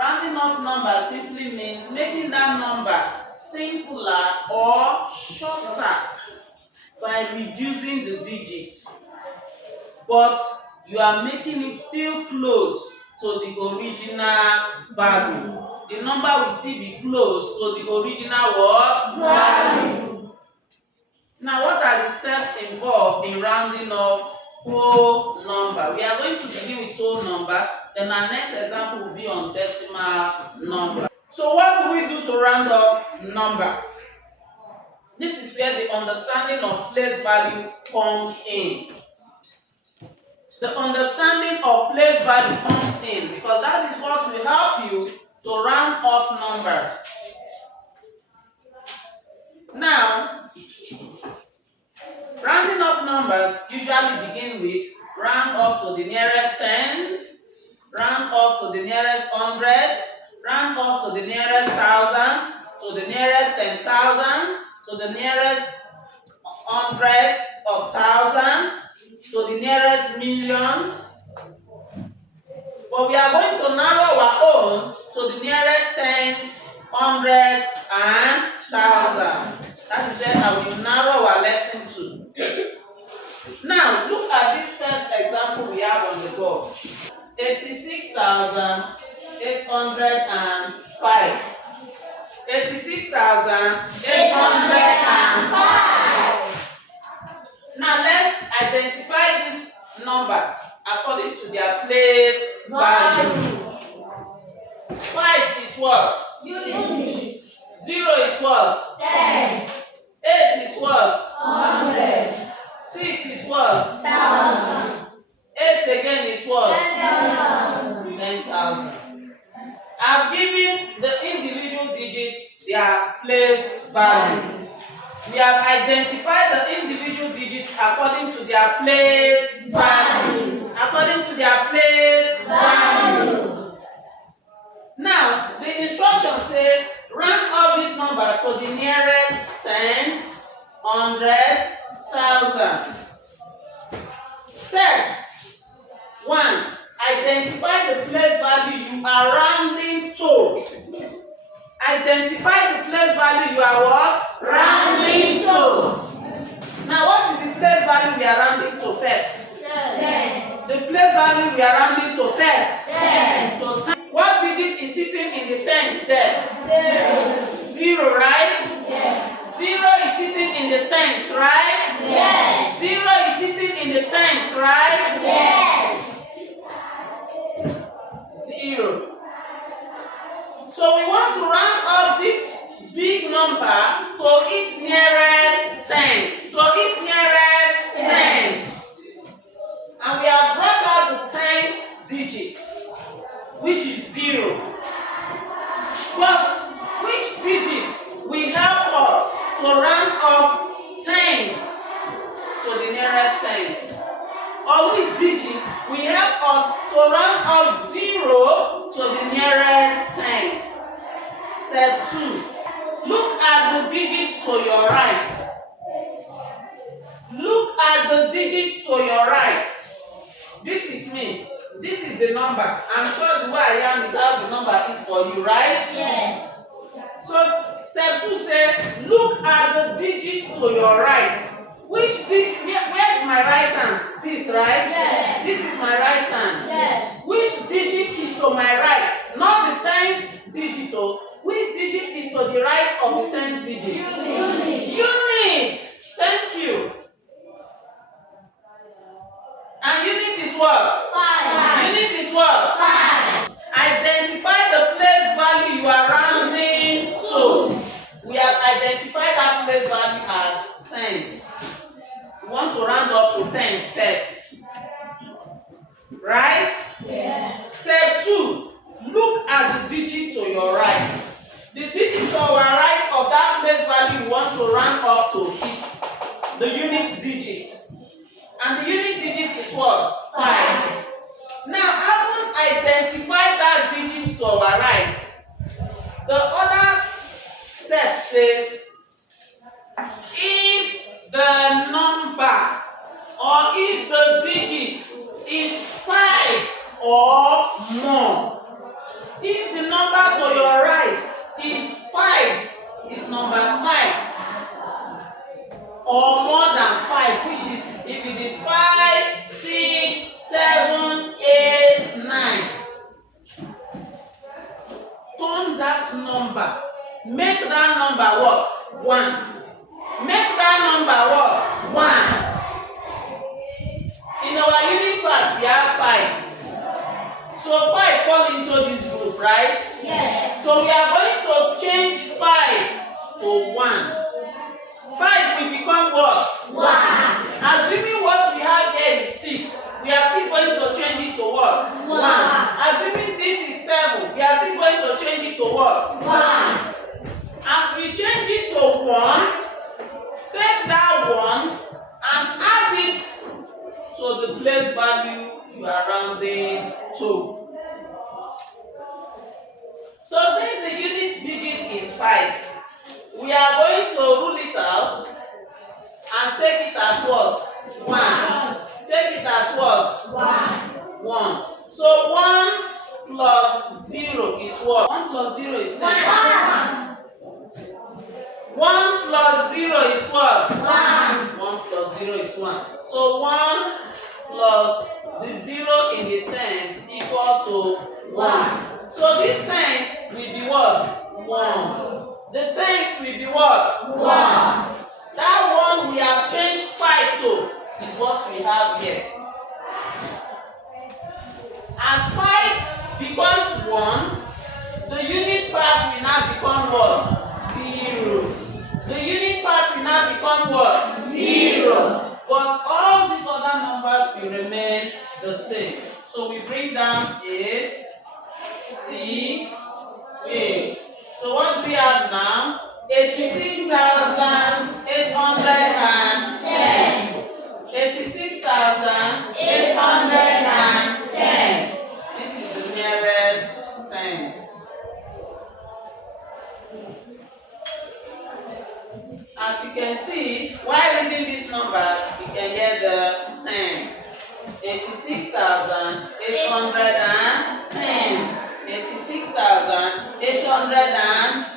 Rounding off number simply means making that number simpler or shorter by reducing the digits, but you are making it still close to the original value. The number will still be close to the original what? Value. Now, what are the steps involved in rounding off whole number? We are going to begin with whole number, then our next example will be on decimal number. So what do we do to round off numbers? This is where the understanding of place value comes in. The understanding of place value comes in because that is what will help you to round off numbers. Now, rounding off numbers usually begin with round off to the nearest tens, round off to the nearest hundreds, round off to the nearest thousands, to the nearest 10,000s, to the nearest hundreds of thousands, to the nearest millions. But we are going to narrow our own to the nearest tens, hundreds, and thousands. That is where I will narrow our lesson to. Now, look at this first example we have on the board. 86,805. 86,805. Now let's identify this number according to their place value. 5 is what? Unit. 0 is what? 10. 8 is what? 100. 6 is what? 1,000. 8 again is what? 10,000. 10,000. I've given the individual digits their place value. We have identified the individual digits according to their place value. According to their place value. Now, the instructions say round up this number to the nearest tens, hundreds, thousands. Steps. 1. Identify the place value you are rounding to. Identify the place value you are what? Rounding to. Now, what is the place value we are rounding to first? 10. The place value we are rounding to first. 10. So, what digit is sitting in the tens there? 0. 0, right? Yes. 0 is sitting in the tens, right? Yes. 0 is sitting in the tens, right? Yes. 0. So we want to round off this big number to its nearest tens. To its nearest tens. And we have brought out the tens digit, which is 0. But which digit will help us to round off tens to the nearest tens? Or which digit will help us to round off 0 to the nearest tens? Step 2. Look at the digit to your right. Look at the digit to your right. This is me. This is the number. I'm sure the way I am is how the number is for you, right? Yes. So step 2 says, look at the digit to your right. Which digit? Where is my right hand? This, right? Yes. This is my right hand. Yes. Which digit is to my right? Not the tens digit. Which digit is to the right of the tens digit? Unit. Unit. Thank you. And unit is what? 5. Unit is what? 5. Identify the place value you are rounding to. We have identified that place value as tens. We want to round up to tens first. Right? Yes. Step 2. Look at the digit to your right. The digit to our right of that place value you want to round up to is the unit digit. And the unit digit is what? 5. Now, having identified that digit to our right, the other step says, if the number or if the digit is 5 or more, If the number to your right is 5, is number 5 or more than 5, which is if it is 5, 6, 7, 8, 9. Turn that number. Make that number what? 1. Make that number what? 1. In our unit part, we have 5. So 5 fall into this group, right? Yes. So we are going to change 5 to 1. 5 will become what? 1. Assuming what we have here is 6, we are still going to change it to what? 1. Assuming this is 7, we are still going to change it to what? 1. As we change it to 1, take that 1 and add it to the place value you are rounding to. So since the unit digit is 5, we are going to rule it out and take it as what? 1. Take it as what? 1. So 1 plus 0 is what? 1 plus 0 is 10. 1 plus 0 is what? 1 plus 0 is 1. So 1 plus the 0 in the tens equal to 1. So these tens will be what? 1. The tens will be what? 1. That 1 we have changed 5 to is what we have here. As 5 becomes 1, the unit part will now become what? 0. The unit part will now become what? 0. But all these other numbers will remain the same. So we bring down 8, 6, 8. So what do we have now? 86,810. 86,810. This is the nearest tens. As you can see, while reading this number, you can get the 10. 86,810. 86,810.